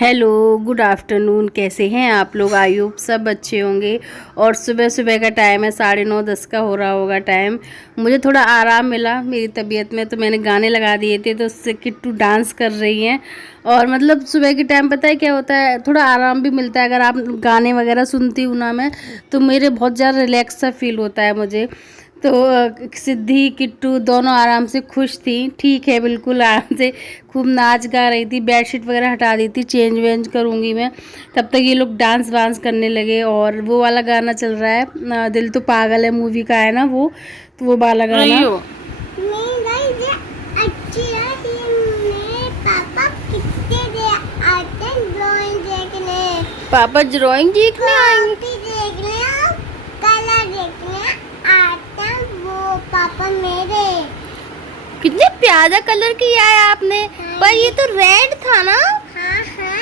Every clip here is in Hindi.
Hello, good afternoon. कैसे हैं आप लोग? आई होप सब अच्छे होंगे। और सुबह सुबह का टाइम है, 9:30-10 का हो रहा होगा टाइम। मुझे थोड़ा आराम मिला मेरी तबीयत में, तो मैंने गाने लगा दिए थे, तो उससे किट्टू डांस कर रही हैं। और मतलब सुबह के टाइम पता है क्या होता है, थोड़ा आराम भी मिलता है। अगर आप गाने वगैरह सुनती हूँ ना मैं, तो मेरे बहुत ज़्यादा रिलैक्स सा फील होता है मुझे। तो सिद्धि किट्टू दोनों आराम से खुश थी। ठीक है, बिल्कुल आराम से खूब नाच गा रही थी। बेडशीट वगैरह हटा दी थी, चेंज वेंज करूँगी मैं। तब तक ये लोग डांस वांस करने लगे। और वो वाला गाना चल रहा है, दिल तो पागल है मूवी का है ना वो, तो वो वाला गाना। पापा ड्राइंग देखने आएंगे। पापा मेरे कितने प्यारा कलर किया है आपने। हाँ, पर ये तो रेड था ना। हाँ हाँ,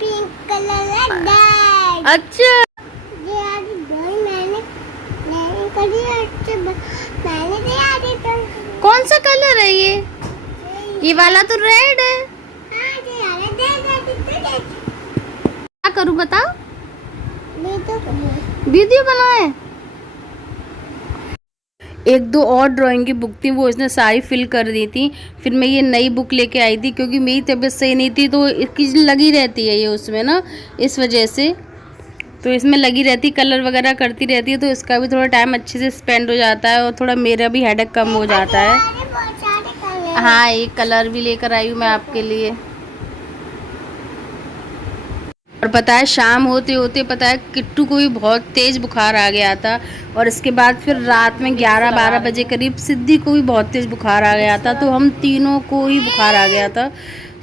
पिंक कलर है डैड। अच्छा, ये आज ड्राइंग मैंने करी है, मैंने दिया दी तो। कौन सा कलर है ये वाला तो रेड है। हाँ जी, अरे दे क्या करूँ बताओ? तो वीडियो बनाए। एक दो और ड्राइंग की बुक थी, वो इसने सारी फिल कर दी थी। फिर मैं ये नई बुक लेके आई थी, क्योंकि मेरी तबीयत सही नहीं थी, तो इसकी लगी रहती है ये उसमें ना, इस वजह से। तो इसमें लगी रहती, कलर वगैरह करती रहती है, तो इसका भी थोड़ा टाइम अच्छे से स्पेंड हो जाता है, और थोड़ा मेरा भी हेडेक कम हो जाता है। बहुत सारे कलर। हाँ, एक कलर भी लेकर आई हूँ मैं आपके लिए। और पता है, शाम होते होते पता है किट्टू को भी बहुत तेज़ बुखार आ गया था। और इसके बाद फिर रात में 11-12 बजे करीब सिद्धि को भी बहुत तेज़ बुखार आ गया था। तो हम तीनों को ही बुखार आ गया था।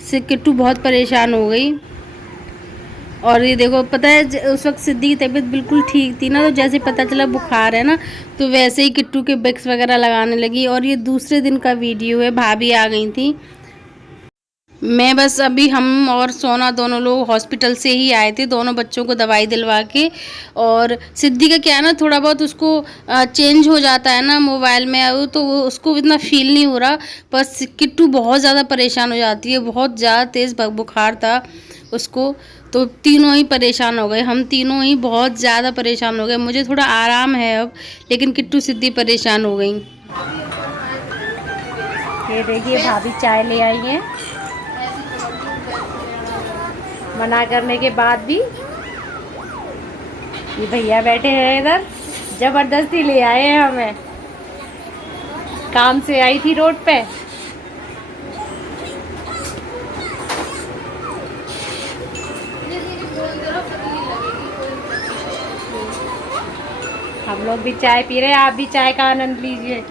से किट्टू बहुत परेशान हो गई। और ये देखो, पता है उस वक्त सिद्धि की तबीयत बिल्कुल ठीक थी ना, तो जैसे पता चला बुखार है ना, तो वैसे ही किट्टू के विक्स वगैरह लगाने लगी। और ये दूसरे दिन का वीडियो है, भाभी आ गई थी। मैं बस अभी हम और सोना दोनों लोग हॉस्पिटल से ही आए थे, दोनों बच्चों को दवाई दिलवा के। और सिद्धि का क्या है ना, थोड़ा बहुत उसको चेंज हो जाता है ना मोबाइल में, अब तो वो उसको इतना फील नहीं हो रहा। पर किट्टू बहुत ज़्यादा परेशान हो जाती है, बहुत ज़्यादा तेज़ बुखार था उसको। तो तीनों ही परेशान हो गए, हम तीनों ही बहुत ज़्यादा परेशान हो गए। मुझे थोड़ा आराम है अब, लेकिन किट्टू सिद्धि परेशान हो गई। ये देखिए, भाभी चाय ले आई हैं। मना करने के बाद भी ये भैया बैठे हैं इधर, जबरदस्ती ले आए हैं हमें। काम से आई थी रोड पे। हम लोग भी चाय पी रहे हैं, आप भी चाय का आनंद लीजिए।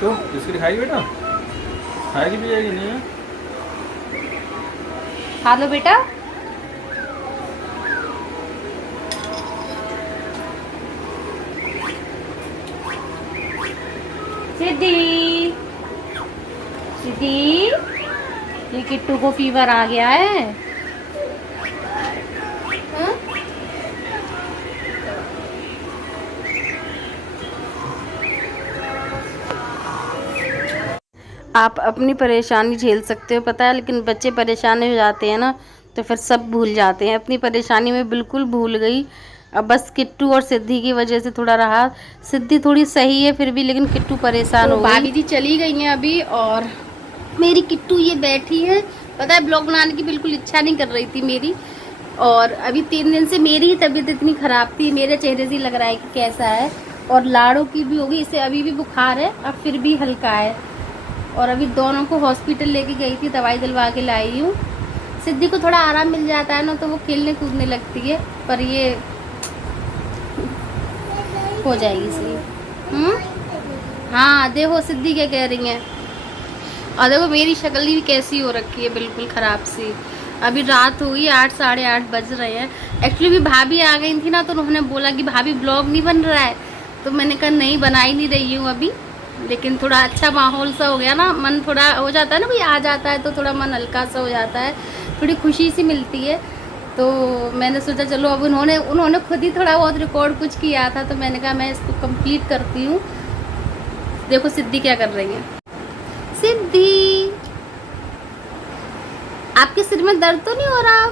तो बिस्किट खाएगी बेटा? खाएगी भी जाएगी नहीं है? खा लो बेटा। सिद्धि, सिद्धि, ये किट्टू को फीवर आ गया है। आप अपनी परेशानी झेल सकते हो पता है, लेकिन बच्चे परेशान हो जाते हैं ना, तो फिर सब भूल जाते हैं। अपनी परेशानी में बिल्कुल भूल गई। अब बस किट्टू और सिद्धि की वजह से थोड़ा रहा। सिद्धि थोड़ी सही है फिर भी, लेकिन किट्टू परेशान हो गई। भाभी जी चली गई हैं अभी, और मेरी किट्टू ये बैठी है। पता है, ब्लॉग बनाने की बिल्कुल इच्छा नहीं कर रही थी मेरी। और अभी 3 दिन से मेरी ही तबीयत इतनी ख़राब थी, मेरे चेहरे से लग रहा है कि कैसा है। और लाड़ो की भी होगी, इसे अभी भी बुखार है, अब फिर भी हल्का है। और अभी दोनों को हॉस्पिटल लेके गई थी, दवाई दिलवा के लाई हूँ। सिद्धि को थोड़ा आराम मिल जाता है ना, तो वो खेलने कूदने लगती है। पर ये हो जाएगी सही। हाँ, देखो सिद्धि क्या कह रही हैं। और देखो मेरी शक्ल भी कैसी हो रखी है, बिल्कुल ख़राब सी। अभी रात हुई 8, 8:30 बज रहे हैं। एक्चुअली भी भाभी आ गई थी ना, तो उन्होंने बोला कि भाभी ब्लॉग नहीं बन रहा है। तो मैंने कहा नहीं, बना ही नहीं रही हूँ अभी। लेकिन थोड़ा अच्छा माहौल सा हो गया ना, मन थोड़ा हो जाता है ना, कोई आ जाता है तो थोड़ा मन हल्का सा हो जाता है, थोड़ी खुशी सी मिलती है। तो मैंने सोचा चलो अब उन्होंने खुद ही थोड़ा बहुत रिकॉर्ड कुछ किया था, तो मैंने कहा मैं इसको कंप्लीट करती हूँ। देखो सिद्धि क्या कर रही है। सिद्धि, आपके सिर में दर्द तो नहीं हो रहा?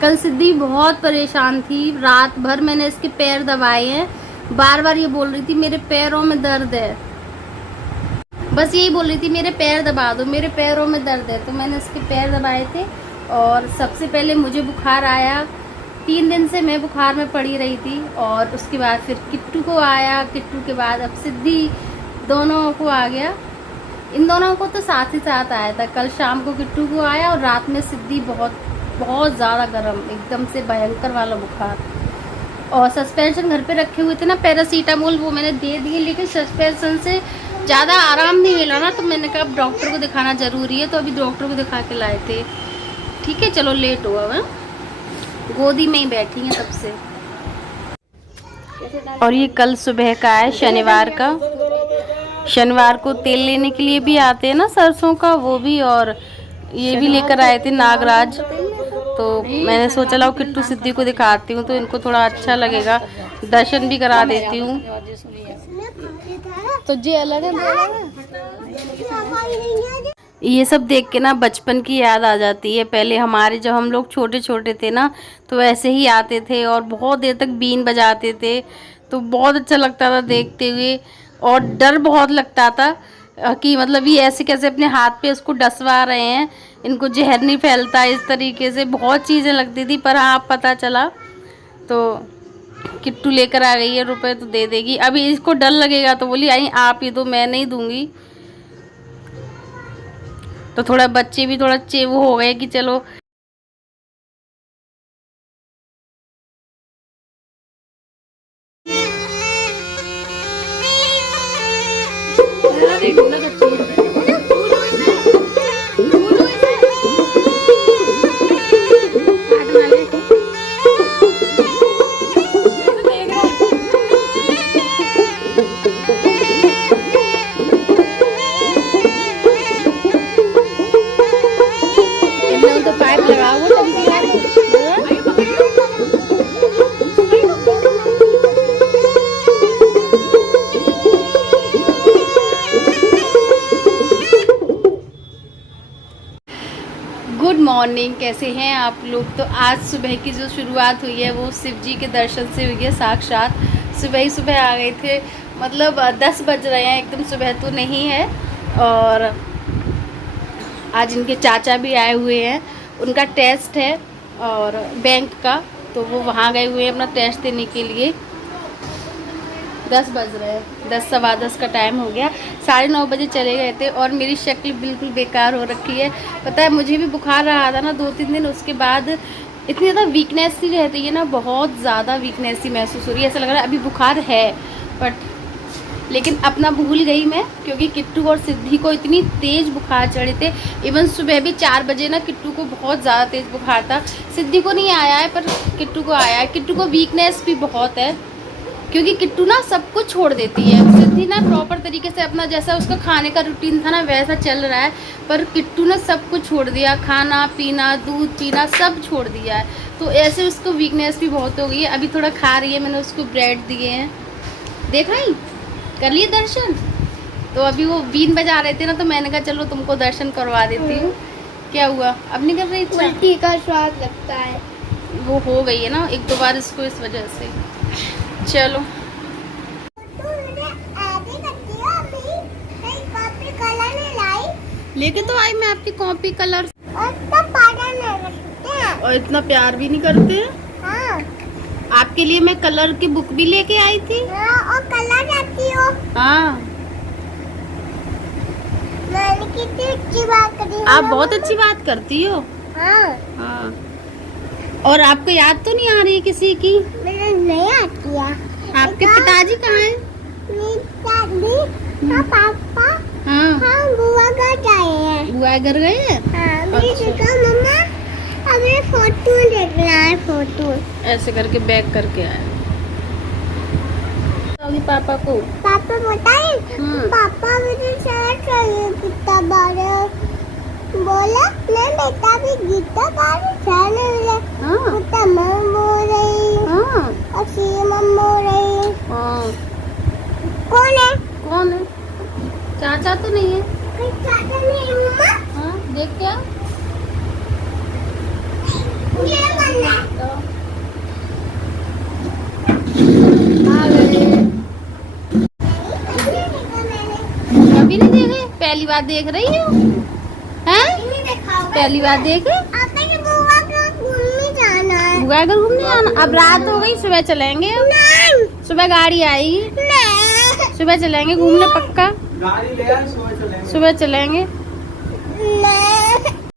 कल सिद्धि बहुत परेशान थी, रात भर मैंने इसके पैर दबाए हैं, बार बार ये बोल रही थी मेरे पैरों में दर्द है, बस यही बोल रही थी मेरे पैर दबा दो, मेरे पैरों में दर्द है। तो मैंने इसके पैर दबाए थे और सबसे पहले मुझे बुखार आया। 3 दिन से मैं बुखार में पड़ी रही थी और उसके बाद फिर किट्टू को आया, किट्टू के बाद अब सिद्धि, दोनों को आ गया। इन दोनों को तो साथ ही साथ आया था। कल शाम को किट्टू को आया और रात में सिद्धि, बहुत ज़्यादा गर्म, एकदम से भयंकर वाला बुखार। और सस्पेंशन घर पे रखे हुए थे ना पैरासीटामोल, वो मैंने दे दिए, लेकिन सस्पेंशन से ज़्यादा आराम नहीं मिला ना, तो मैंने कहा अब डॉक्टर को दिखाना ज़रूरी है, तो अभी डॉक्टर को दिखा के लाए थे। ठीक है, चलो लेट हुआ है, गोदी में ही बैठी हैं तब से। और ये कल सुबह का है, शनिवार का। शनिवार को तेल लेने के लिए भी आते हैं ना सरसों का, वो भी, और ये भी लेकर आए थे नागराज। तो मैंने सोचा लाओ किट्टू सिद्धि को दिखाती हूँ, तो इनको थोड़ा अच्छा लगेगा, दर्शन भी करा देती हूँ। तो जी अलग है, ये सब देख के ना बचपन की याद आ जाती है। पहले हमारे जब हम लोग छोटे छोटे थे ना, तो ऐसे ही आते थे और बहुत देर तक बीन बजाते थे, तो बहुत अच्छा लगता था देखते हुए। और डर बहुत लगता था कि मतलब ये ऐसे कैसे अपने हाथ पे उसको डसवा रहे हैं, इनको जहर नहीं फैलता, इस तरीके से बहुत चीज़ें लगती थी। पर हाँ, पता चला तो किट्टू लेकर आ गई है, रुपए तो दे देगी। अभी इसको डर लगेगा तो बोली आई आप ही दो, मैं नहीं दूंगी। तो थोड़ा बच्चे भी थोड़ा वो हो गए कि चलो गुड मॉर्निंग, कैसे हैं आप लोग। तो आज सुबह की जो शुरुआत हुई है वो शिव जी के दर्शन से हुई है। साक्षात सुबह ही सुबह आ गए थे, मतलब 10 बज रहे हैं, एकदम सुबह तो नहीं है। और आज इनके चाचा भी आए हुए हैं, उनका टेस्ट है और बैंक का, तो वो वहाँ गए हुए हैं अपना टेस्ट देने के लिए। 10 बज रहे हैं, 10 सवा 10 का टाइम हो गया। 9:30 बजे चले गए थे और मेरी शक्ल बिल्कुल बेकार हो रखी है। पता है मुझे भी बुखार रहा था ना 2-3 दिन, उसके बाद इतनी ज़्यादा वीकनेस सी रहती है ना, बहुत ज़्यादा वीकनेस सी महसूस हो रही है। ऐसा लग रहा है अभी बुखार है, बट लेकिन अपना भूल गई मैं, क्योंकि किट्टू और सिद्धि को इतनी तेज़ बुखार चढ़े थे। इवन सुबह भी 4 बजे ना किट्टू को बहुत ज़्यादा तेज़ बुखार था। सिद्धि को नहीं आया है पर किट्टू को आया है। किट्टू को वीकनेस भी बहुत है, क्योंकि किट्टू ना सब कुछ छोड़ देती है। सिद्धि ना प्रॉपर तरीके से अपना जैसा उसका खाने का रूटीन था ना वैसा चल रहा है, पर किट्टू ने सब कुछ छोड़ दिया, खाना पीना, दूध पीना सब छोड़ दिया है। तो ऐसे उसको वीकनेस भी बहुत हो गई है। अभी थोड़ा खा रही है, मैंने उसको ब्रेड दिए हैं, देखा ही कर लिए दर्शन। तो अभी वो बीन बजा रहे थे ना, तो मैंने कहा चलो तुमको दर्शन करवा देती हूँ। क्या हुआ, अब नहीं कर रही? उल्टी का स्वाद लगता है, वो हो गई है ना 1-2 बार इसको, इस वजह से। चलो लेके तो आई मैं आपकी कॉपी कलर, और इतना प्यार भी नहीं करते हैं। हाँ। आपके लिए मैं कलर की बुक भी लेके आई थी। और कलर आती हो। हाँ, मैंने कितनी अच्छी बात करी। आप बहुत अच्छी बात करती हो। हाँ। हाँ, और आपको याद तो नहीं आ रही किसी की? मैंने नहीं आती है। आपके पिताजी कहाँ हैं? हाँ, पापा। हाँ, हाँ, बुआ घर गए हैं। बुआ घर गए हैं। हाँ, मेरी अच्छा। जगह मम्मा हमें फोटो देखना है, फोटो। ऐसे करके बैग करके आए पापा को। पापा बताए, हाँ। पापा मुझे शर्ट चाहिए, कितना बार बोला मैं बेटा भी गीता गाने चले मिले हाँ कुत्ता मम बोल रही हाँ और सी मम बोल रही हाँ। कौन है कौन है? चाचा तो नहीं है। कोई चाचा नहीं है मम्मा हाँ देख क्या ये कौन है तो आ गए। कभी नहीं देखे? पहली बार देख रही हो? हैं? पहली बार देखे? बुआ घर घूमने जाना। अब रात हो गई, सुबह चलेंगे। सुबह गाड़ी आएगी, सुबह चलेंगे घूमने पक्का। गाड़ी ले आए, सुबह चलेंगे। सुबह चलेंगे।